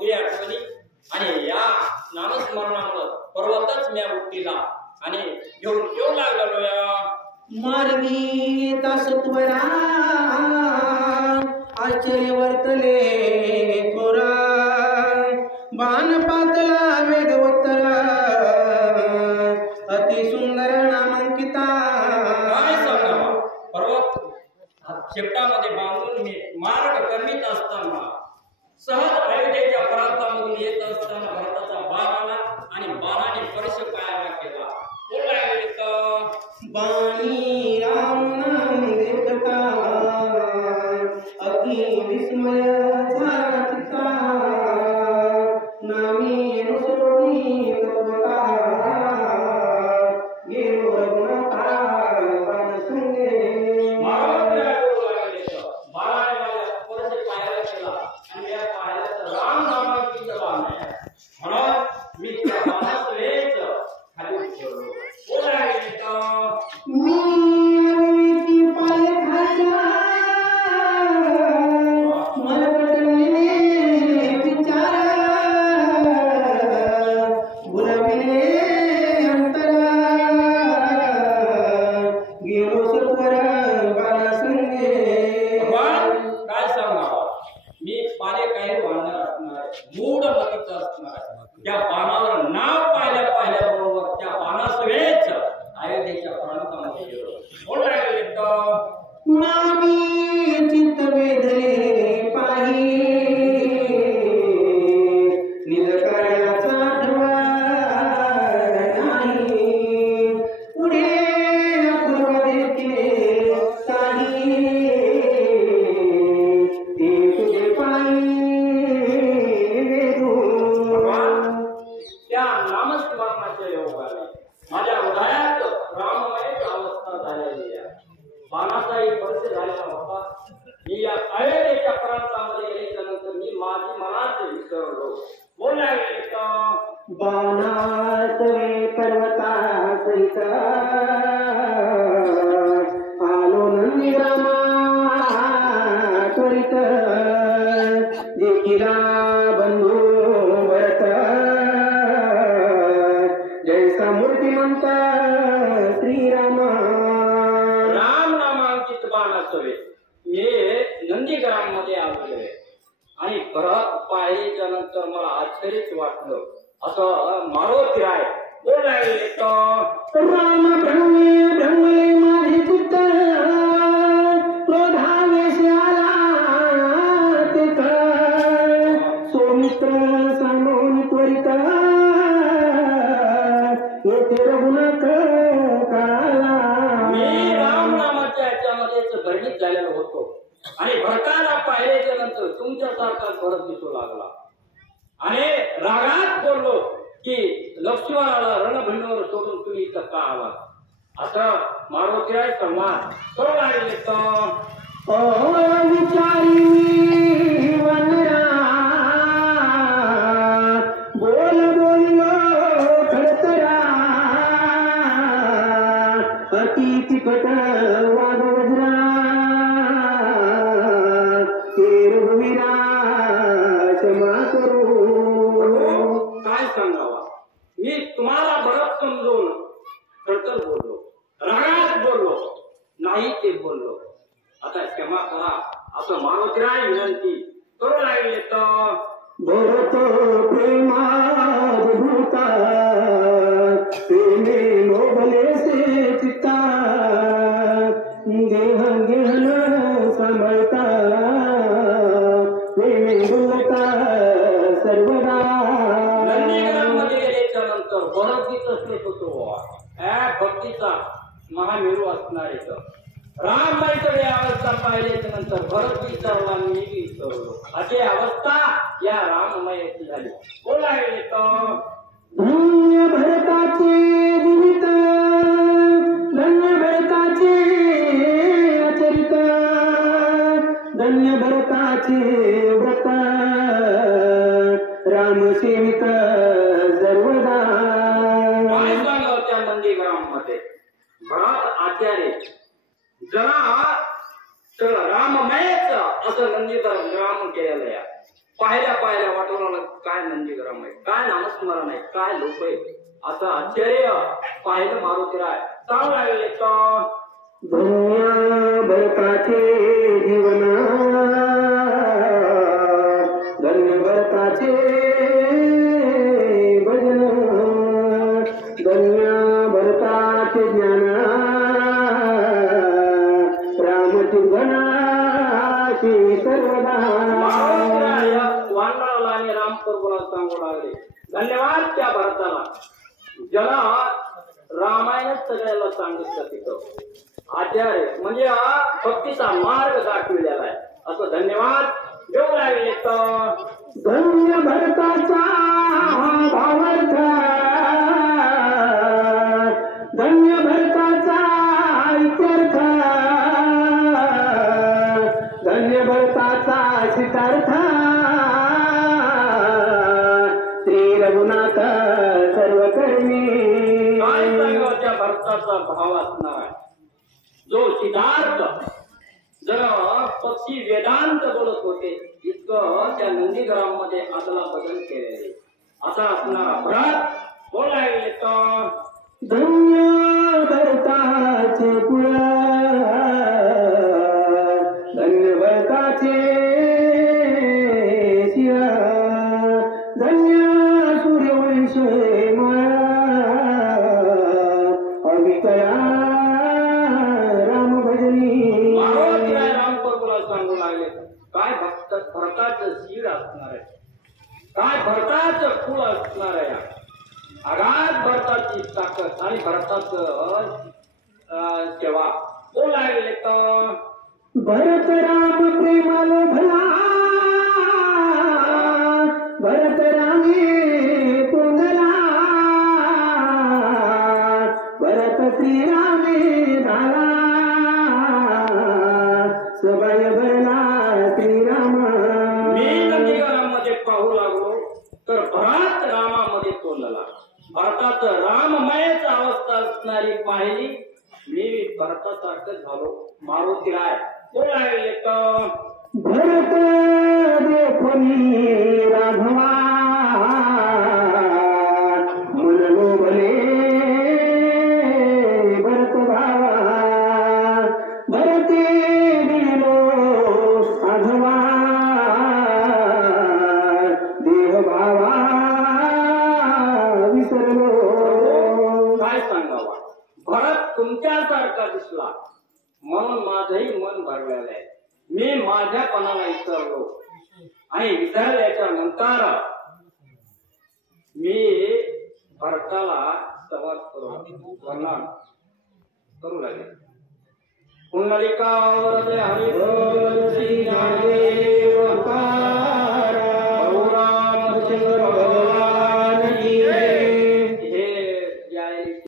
गोष्टी आठवली आणि या नामस्मरणामुळे पर्वतच म्या उठीला आणि घेऊन येऊ लागलो या मार्गी तासत्वरा आश्चर्य वर्तले थोरा बाण पातला वेगवत्तरा अति सुंदर नामांकिता. काय सांगावा पर्वत शेपटामध्ये बांधून मी मार्ग कमीत असताना सहज अयोध्येच्या प्रांतामधून येत असताना भरताचा बाण आला आणि बाणाने स्पर्श पायाला केला. बाणी राम नाम देखता अति विस्मय झाला चित्ता नामी नुसरोनी कपटा गेलो रघुनाथा बाण संगे. बाणाने माझ्या स्पर्श पायाला केला आणि या पायाला राम नामाची बाण आहे म्हणून मी त्या बाणात वेच खाली उतरलो. मी पाय खायला मनपटले विचार गुलाबीने अंतरा गेलो सत्वर बाणा संगे. काय सांगणार मी पाले काही वाढणार असणार मूड मतीचं असणार त्या बाणावर नाव पाहिल्या बरोबर त्या बाणासवेच अयोध्येच्या प्रांतामध्ये गेलो. नामी चित्त वेधले पाही निज कार्याचा आठवा नाही पुढे अपूर्व देखील काही ते तुझे पायी त्या नामस्मरणाच्या योगाने माझ्या हृदयात राममय अवस्था झालेली आहे. बाणाचाही स्पर्श झालेला होता. मी या अयोध्येच्या प्रांतामध्ये गेल्यानंतर मी माझी मनात विसरलो. बोलायला बाणासवे पर्वता सहित आलो नंदीग्रामा त्वरित देखिला बंधू भरत जैसा मूर्तिमंत श्रीराम. राम नामांकित बाणासवे मी नंदीग्राम मध्ये आलेलो आहे आणि परत पाहिल्याच्या नंतर मला आश्चर्यच वाटलं. असं मारुती आहे बोलायले राम ब्रह्मले माझे चित्त क्रोधावेश आला तिथ सौमित्र सांगून त्वरित येथे रघुनाथ काला. मी राम नामाच्या याच्यामध्येच भरणीत झालेलो होतो आणि भरताला पाहिल्याच्या नंतर तुमच्यासारखा भरत दिसू लागला आणि रागात बोललो की लक्ष्मणाला रणभूमीवर सोडून तुम्ही इथं का आलात. असं मारुतीराय संवाद करू लागले विचारी वनरा बोल बोललो खडतरा अति तिखट वाद वज्रा रघुवीरा क्षमा करू. काय सांगावा मी तुम्हाला भरत समजून खडतर बोललो रागात बोललो नाही ते बोललो. आता क्षमा करा असं मारुतीराय विनंती करू लागले भरत प्रेमाभूता प्रेमे लोभलेसे चित्ता देह घेण सांभाळता प्रेमे बोलता सर्वदा. नंदीग्राममध्ये गेल्याच्या नंतर भरतीच असत होतो भक्तीचा महामेरू असणार येतं. रामबाईकडे अवस्था पाहिल्याच्या नंतर भरत विसरला मी विसरलो. अशी अवस्था या राममयाची झाली. बोलायले धन्य भरताचे जीवित धन्य भरताचे आचरित धन्य भरताचे व्रत रामसेवित सर्वदा. काय सांगावं त्या नंदीग्राम मध्ये भरत आचार्य जरा राममयच असं नंदीग्राम केलेलं आहे. पाहिल्या पाहिल्या वाटून आलं काय नंदीग्राम आहे, काय नामस्मरण आहे, काय लोक आहे, असं आश्चर्य पाहिलं मारुतीराय सांगू लागले तर धन्य भरताचे जीवन, धन्य भरताचे भजन, धन्य भरताचे ज्ञान, रामचिंतनाशी सर्वदा. वानराला आणि रामप्रभूला सांगू लागले धन्यवाद त्या भरताला ज्याला रामायणच सगळ्याला सांगितलं तिथं आचार्य म्हणजे हा भक्तीचा मार्ग दाखविलेला आहे असं धन्यवाद देऊ लागले तर धन्य भरताचा भावार्थ, धन्य भरताचा इत्यर्थ, धन्य भरताचा सिद्धार्थ, श्री रघुनाथ सर्वकर्मी. काय सांगावं त्या भरताचा भाव असणार आहे जो सिद्धार्थ जर पक्षी वेदांत बोलत होते इतकं त्या नंदीग्राम मध्ये आदला बदल केलेले असा असणारा भरत बोल लागले तर धन्य भरताचे कुळ, धन्य भरताचे शिव, धन्य सूर्यवंश अविकया राम भजनी. मारुतीराय रामप्रभूला सांगू लागले काय भरताचं शीड असणार आहे, काय भरताचं कुळ असणार आहे, आघात भरताची ताकद आणि भरताचं सेवा बोल लागले तर भरत राम प्रेमाल भला, भरत रामे पुंगला, भरत श्रीरामे झाला, सबाय भरला श्रीराम. मी नंदीग्राममध्ये पाहू लागलो तर भरत रामामध्ये तोलला भरताचं राममयच अवस्था असणारी पाहिली मी भरतासारखं झालो मारुतीराय बोल लागले तर भरत देखोनी राघवा, मन लोभले भरत भावा, भरते दिलो आघवा, देव भावा विसरलो. काय सांगावा भरत तुमच्यासारखा दिसला म्हणून माझंही मन भरलेलं आहे मी माझ्यापणाला विसरलो आणि विसरल्याच्या नंतर मी भरताला संवाद वर्णन करू लागले. पुंडलिका वरदे हरी बोल श्री ज्ञानदेव